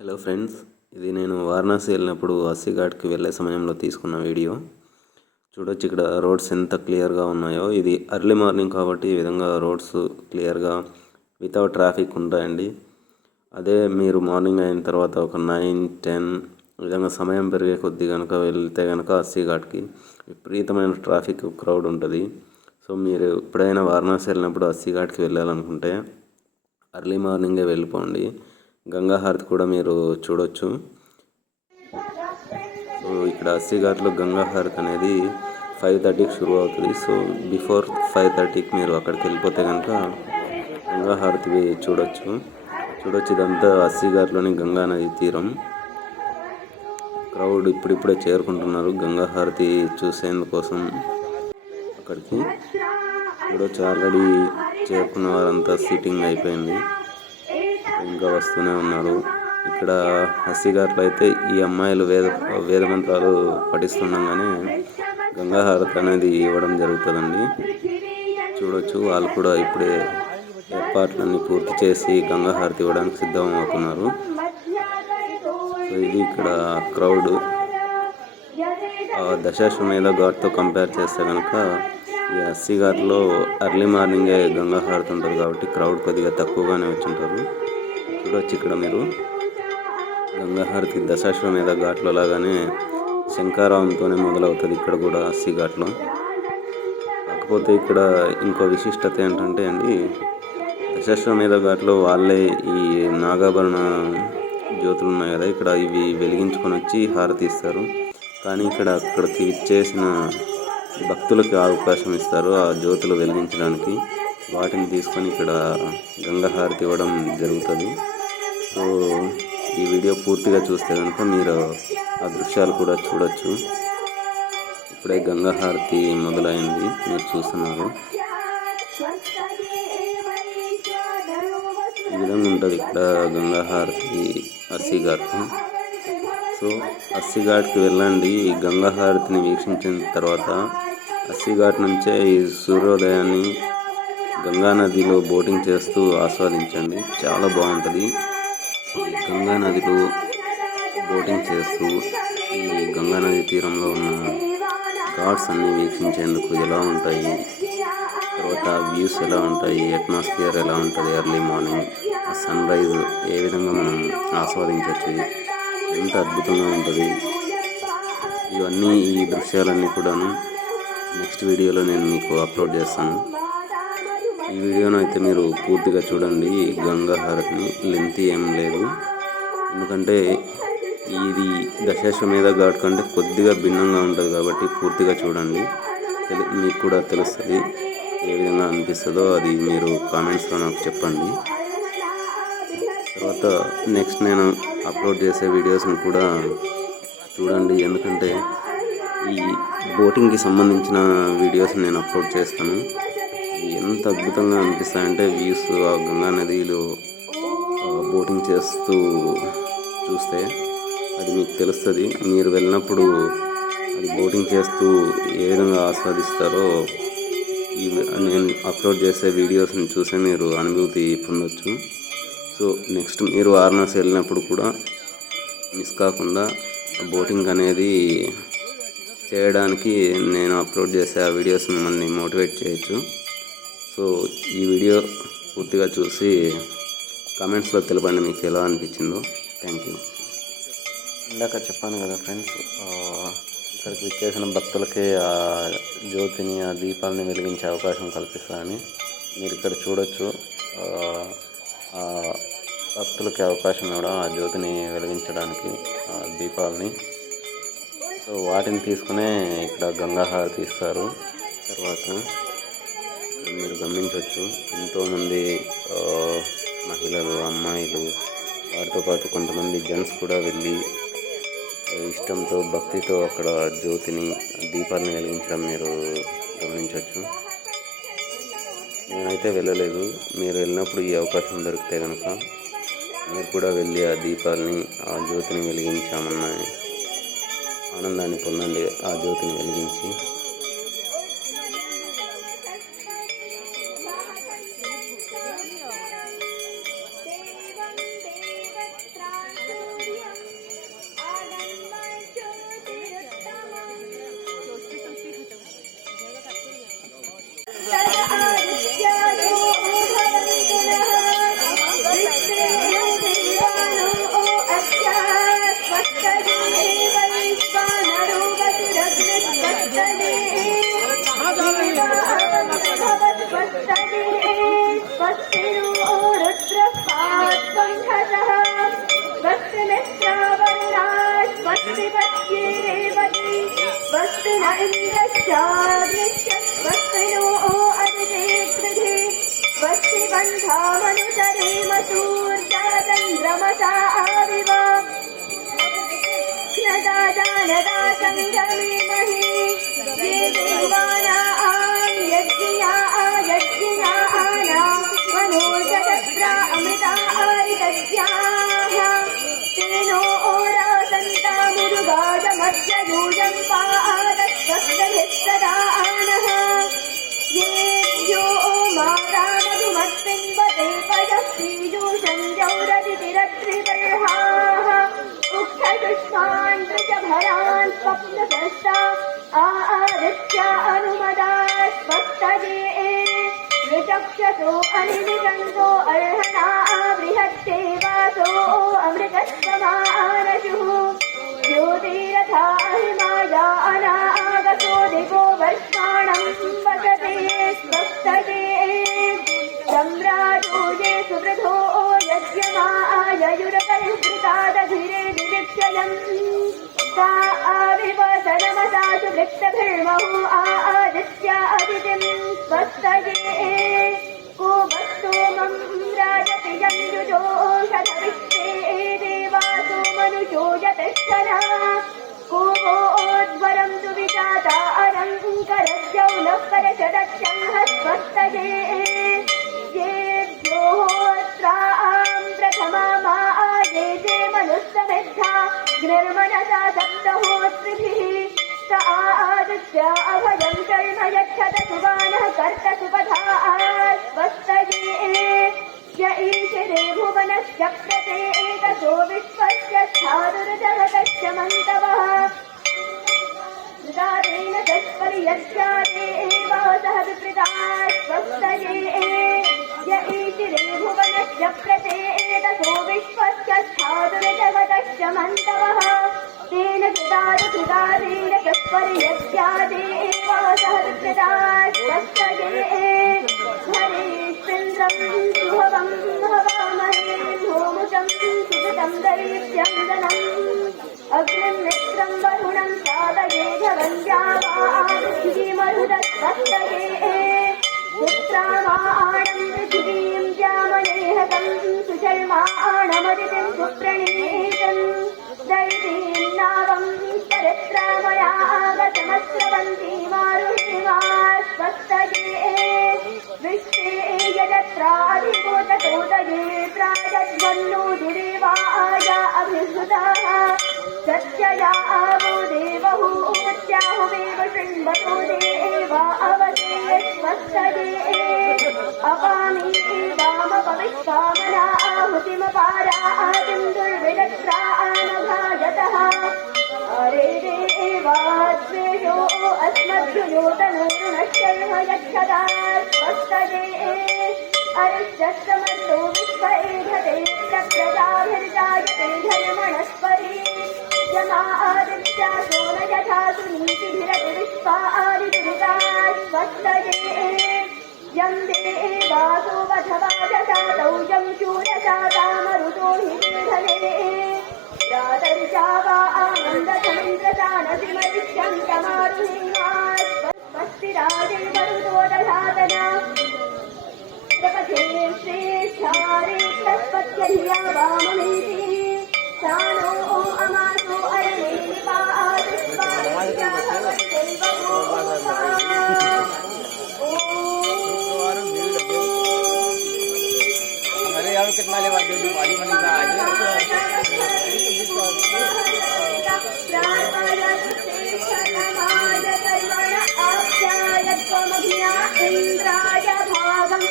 Hello friends, ఇది నేను వారణాసి వెళ్ళినప్పుడు అస్సీ ఘాట్కి వెళ్ళే సమయంలో తీసుకున్న వీడియో. చూడొచ్చు ఇక్కడ రోడ్స్ ఎంత క్లియర్గా ఉన్నాయో. ఇది ఎర్లీ మార్నింగ్ కాబట్టి ఈ విధంగా రోడ్స్ క్లియర్గా వితౌట్ ట్రాఫిక్ ఉంటాయండి. అదే మీరు మార్నింగ్ అయిన తర్వాత ఒక 9-10 విధంగా సమయం పెరిగే కొద్దీ కనుక వెళ్తే కనుక అస్సీ ఘాట్కి విపరీతమైన ట్రాఫిక్ క్రౌడ్ ఉంటుంది. సో మీరు ఎప్పుడైనా వారణాసి వెళ్ళినప్పుడు అస్సీ ఘాట్కి వెళ్ళాలనుకుంటే ఎర్లీ మార్నింగే వెళ్ళిపోండి. గంగా హారతి కూడా మీరు చూడొచ్చు. సో ఇక్కడ అస్సీ ఘాట్లో గంగా హారతి అనేది 5:30కి షురు అవుతుంది. సో బిఫోర్ 5:30కి మీరు అక్కడికి వెళ్ళిపోతే కనుక గంగా హారతి చూడొచ్చు. ఇదంతా అస్సీ ఘాట్లోని గంగా నది తీరం. క్రౌడ్ ఇప్పుడిప్పుడే చేరుకుంటున్నారు గంగా హారతి చూసేందుకోసం అక్కడికి. చూడొచ్చు, ఆల్రెడీ చేరుకున్న వారంతా సీటింగ్ అయిపోయింది, ఇంకా వస్తూనే ఉన్నారు. ఇక్కడ అస్సీ ఘాట్లో అయితే ఈ అమ్మాయిలు వేద మంత్రాలు పఠిస్తుండగానే గంగా హారతి అనేది ఇవ్వడం జరుగుతుందండి. చూడొచ్చు, వాళ్ళు కూడా ఇప్పుడే ఏర్పాట్లన్నీ పూర్తి చేసి గంగా హారతి ఇవ్వడానికి సిద్ధం అవుతున్నారు. సో ఇది ఇక్కడ క్రౌడ్ దశాశ్వమేధ ఘాట్తో కంపేర్ చేస్తే కనుక ఈ అస్సీ ఘాట్లో ఎర్లీ మార్నింగే గంగా హారతి ఉంటుంది కాబట్టి క్రౌడ్ కొద్దిగా తక్కువగానే వచ్చుంటారు. చూడొచ్చు, ఇక్కడ మీరు గంగా హారతి దశాశ్వమేధ ఘాట్లో లాగానే శంఖారావంతోనే మొదలవుతుంది ఇక్కడ కూడా అస్సీ ఘాట్లో. కాకపోతే ఇక్కడ ఇంకో విశిష్టత ఏంటంటే అండి, దశాశ్వమేధ ఘాట్లో వాళ్ళే ఈ నాగాభరణ జ్యోతులు ఉన్నాయి కదా, ఇక్కడ ఇవి వెలిగించుకొని వచ్చి హారతి ఇస్తారు. కానీ అక్కడికి ఇచ్చేసిన భక్తులకి అవకాశం ఇస్తారు ఆ జ్యోతులు వెలిగించడానికి. వాటిని తీసుకొని ఇక్కడ గంగా హారతి ఇవ్వడం జరుగుతుంది. సో ఈ వీడియో పూర్తిగా చూస్తే కనుక మీరు ఆ దృశ్యాలు కూడా చూడొచ్చు. ఇప్పుడే గంగా హారతి మొదలైంది, మీరు చూస్తున్నారు. ఈ విధంగా ఉంటుంది ఇక్కడ గంగా హారతి అస్సీ ఘాట్లో. సో అస్సీ ఘాట్కి వెళ్ళండి. ఈ గంగా హారతిని వీక్షించిన తర్వాత అస్సీ ఘాట్ నుంచే ఈ సూర్యోదయాన్ని గంగా నదిలో బోటింగ్ చేస్తూ ఆస్వాదించండి, చాలా బాగుంటుంది. ఈ గంగా నదిలో బోటింగ్ చేస్తూ ఈ గంగా నది తీరంలో ఉన్న ఘాట్స్ అన్నీ వీక్షించేందుకు ఎలా ఉంటాయి, తర్వాత వ్యూస్ ఎలా ఉంటాయి, అట్మాస్ఫియర్ ఎలా ఉంటుంది, ఎర్లీ మార్నింగ్ సన్ రైజ్ ఏ విధంగా మనం ఆస్వాదించవచ్చు, ఎంత అద్భుతంగా ఉంటుంది. ఇవన్నీ ఈ దృశ్యాలన్నీ కూడాను నెక్స్ట్ వీడియోలో నేను మీకు అప్లోడ్ చేస్తాను. ఈ వీడియోను అయితే మీరు పూర్తిగా చూడండి. గంగా హారతిని లెంత్ ఏం లేదు, ఎందుకంటే ఇది దశాశ్వమేధ ఘాట్ కంటే కొద్దిగా భిన్నంగా ఉంటుంది కాబట్టి పూర్తిగా చూడండి. మీకు కూడా తెలుస్తుంది, ఏ విధంగా అనిపిస్తుందో అది మీరు కామెంట్స్లో నాకు చెప్పండి. తర్వాత నెక్స్ట్ నేను అప్లోడ్ చేసే వీడియోస్ని కూడా చూడండి, ఎందుకంటే ఈ బోటింగ్కి సంబంధించిన వీడియోస్ నేను అప్లోడ్ చేస్తాను. ఎంత అద్భుతంగా అనిపిస్తాయంటే వ్యూస్ ఆ గంగా నదిలో బోటింగ్ చేస్తూ చూస్తే అది మీకు తెలుస్తుంది. మీరు వెళ్ళినప్పుడు అది బోటింగ్ చేస్తూ ఏ విధంగా ఆస్వాదిస్తారో నేను అప్లోడ్ చేసే వీడియోస్ని చూసే మీరు అనుభూతి పొందొచ్చు. సో నెక్స్ట్ మీరు వారణాసి వెళ్ళినప్పుడు కూడా మిస్ కాకుండా బోటింగ్ అనేది చేయడానికి నేను అప్లోడ్ చేసే ఆ వీడియోస్ మిమ్మల్ని మోటివేట్ చేయొచ్చు. సో ఈ వీడియో పూర్తిగా చూసి కామెంట్స్లో తెలపండి మీకు ఎలా అనిపించిందో. Thank you. ఇందాక చెప్పాను కదా ఫ్రెండ్స్, ఇక్కడికి విచ్చేసిన భక్తులకి ఆ జ్యోతిని, ఆ దీపాలని వెలిగించే అవకాశం కల్పిస్తారని. మీరు ఇక్కడ చూడొచ్చు, భక్తులకి అవకాశం ఇవ్వడం ఆ జ్యోతిని వెలిగించడానికి దీపాలని. సో వాటిని తీసుకునే ఇక్కడ గంగా హారతి ఇస్తారు. తర్వాత మీరు గమనించవచ్చు, ఎంతోమంది మహిళలు, అమ్మాయిలు, వారితో పాటు కొంతమంది జెంట్స్ కూడా వెళ్ళి ఇష్టంతో, భక్తితో అక్కడ జ్యోతిని, దీపాలను వెలిగించడం మీరు గమనించవచ్చు. నేనైతే వెళ్ళలేదు, మీరు వెళ్ళినప్పుడు ఈ అవకాశం దొరికితే కనుక మీరు కూడా వెళ్ళి ఆ దీపాలని, ఆ జ్యోతిని వెలిగించామన్న ఆనందాన్ని పొందండి. ఆ జ్యోతిని వెలిగించి स्वस्तिपत्ये रेवती स्वस्ति न इन्द्रश्चाग्निश्च स्वस्ति नो अदिते कृधे स्वस्ति बन्धामनुसरेम सूर्या चन्द्रमसा आविव नदा सङ्गमेमहि ये देवानां यज्ञियानां मनोजगत्रा अमृता आरितस्याः तेनो ओरासन्तामुरुगाजमध्ययूजं पादस्वस्तभिस्तदानः येभ्यो माता मधुमत्पिन्वते पयः पीयूषं जौरदितिरत्रिपर्हाः उक्थयुष्मान् वृषभरान् स्वप्नदस्ता आदित्य अनुमदा स्वस्तये ऋचक्षसो अनिमिषन्तो अर्हणा बृहत्सेवासो अमृतस्वमानशुः ज्योतिरथा हिमाया अनागतो दिवो वर्ष्माणं वसते स्वस्तये सम्राजो ये सुवृधो यज्ञमाययुरपरिहृतादधिरे दिवीक्षयम् सा आविवसनमसा सुवृत्तभिर्महो आदित्या अदितिं स्वस्तये को वस्तोमं राजति यञ्जुजोषधविश्वे देवासो मनुषो यतिष्ठना को वोद्वरं तु विजाता अलङ्करज्जौनः परशदक्षं स्वस्तये येभ्योऽत्रां प्रथमा आजेते मनुस्तमेधा ग्निर्मनसा सप्तहोत्रिभिः स आदित्य अभयं शर्म यच्छत सुबाणः कर्त सुपथा स्वस्तये य ईशिरे भुवनस्य प्रतेतसो विश्वस्य स्थातुर्जगतश्च मन्तवः दारेण तत्पर्यज्ञादेवासः विपृताः स्वस्तये य ईशिरे भुवनस्य प्रतेतसो विश्वस्य स्थातुर्जगतश्च मन्तवः तेन कृतारेण तत्पर्यज्ञादेवासः विपृताः स्वस्तये हरेश्चन्द्रं सुभवं हवामहे धूमुचं सुकृतं दैत्यं जनम् अग्निं मित्रं वरुणं सादयेधवन्द्यावापृथिवीमरुदस्वस्तये पुत्रामाणं पृथिवीं जामनेहतं सुशर्माणमदितिं सुप्रणीतं दैवीं नावं चरित्रामयागतमस्रवन्तीमारुहिमा स्वस्तये विश्वे यजत्राधिभूततोदये प्राजध्वन्नोदिदेवाय अभिहृताः सत्यया वो देवहूत्याहुमेव शृण्वतो देवा अवसे स्वस्तये अपामी वामपविष्कामना आहुतिमपारातिं दुर्विदत्रानभाजतः हरे देवाद्वेषो अस्मद्युयोतनूरुणश्चर्म यच्छता स्वस्तये अरिष्टस्तमर्तो विश्व एधते प्रजाभिर्जायते धर्मणस्परि यमादित्यासो न यथा सुनीतिभिरति विश्वादिदुरिता स्वस्तये यं देवासो वधवाजसातौ यं शूरसातामरुतो हि दीर्घले प्रातर्जावा आनन्दसमिन्द्रदानसिमरिष्यं तमारुहीमा स्वस्तिराजेर्मरुतो दधातना प्रपथे श्रेष्ठारे तत्पत्यधिया वाममेति सानो अमासो अरणे अरे यार कितना लेवा दे दिवाली मनी का आज इंद्राय भागं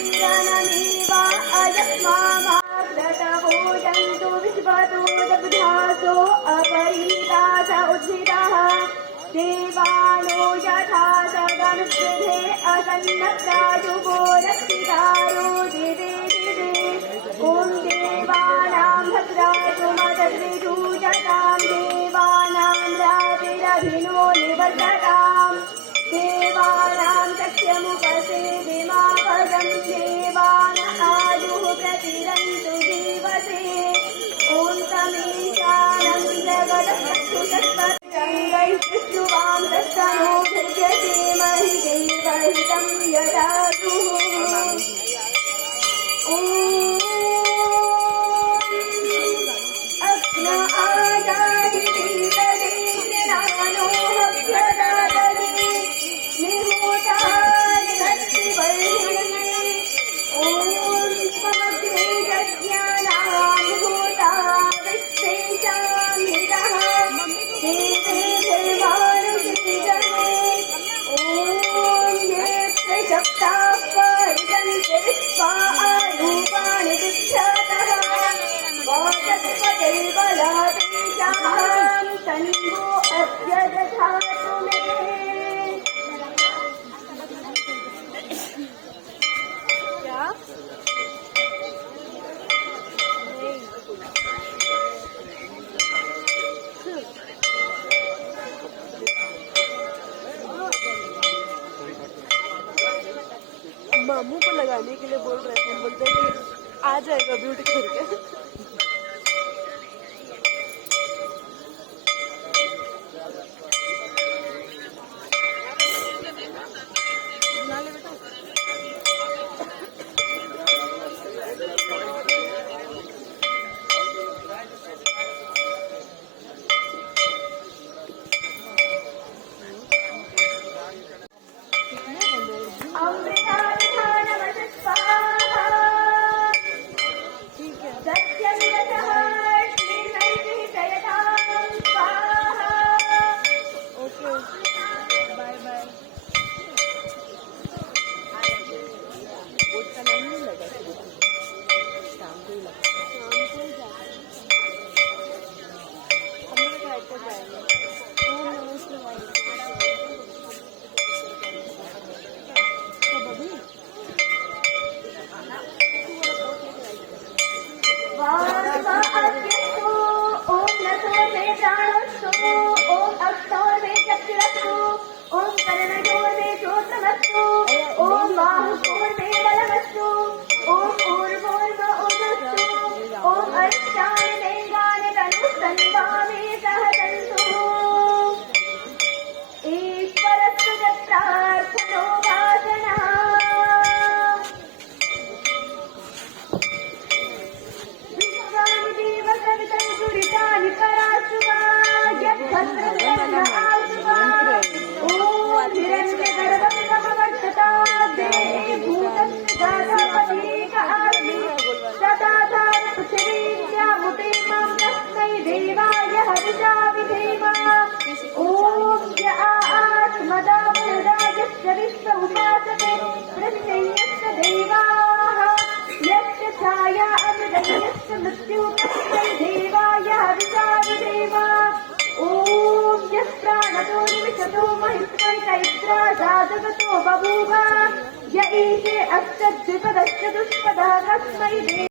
प्रजावतीरनमेवा अयस्मामाव्रतभोजन्तु विश्वतो जगधासो अपरीतास उद्भिदः देवानो यथा सगनुष्ठे असन्नप्राजुगो रक्षितारो दिवे दिवे ॐ देवानां भद्रासु मदद्विजूषतां देवानां रातिरभिनो निवसताम् देवानां सख्यमुपसेविमापदं देवान आयुः प्रतिरन्तु जीवसे ॐ तमेशानं मुंह पर लगाने के लिए बोल रहे थे, बोलते हैं कि आ जाएगा ब्यूटी करके। Bye bye. बोट का लाइन नहीं लगा, शाम को ही लगा, शाम को ही जाएगा। हम लोग राइट पर जाएंगे। कब अभी ओम नसो मे प्राणोस्तु ओम अक्षोर मे चक्षुरस्तु ओम कर्णयोर मे श्रोत्रमस्तु ओम बाहुकोर मे बलमस्तु ओम ऊर्ध्वोर्ध्व ओजस्तु ओम अष्टान देवान तनुस्तन्वा मे सहसन्तु ईश्वरस्तु च प्रार्थनो वासना दुरितानि पराशुवा यद्भद्रं आशुवा ॐ हिरण्यगर्भं समवर्तता देहि भूतस्य जातापतिक आदि तदाधार पृथिवीन्द्यामुते मां तस्मै देवाय हविषा विधेम ॐ य आत्मदा वरुदायस्य विश्व उपासते प्रत्ययस्य देवाः यस्य छाया अमृतस्य मृत्युपस्यै देवाय हविषा विधेम ॐ यः प्राणतो निमिषतो महित्वैकैत्रा जातगतो बभूव य ईशे अस्य द्विपदश्च दुष्पदः तस्मै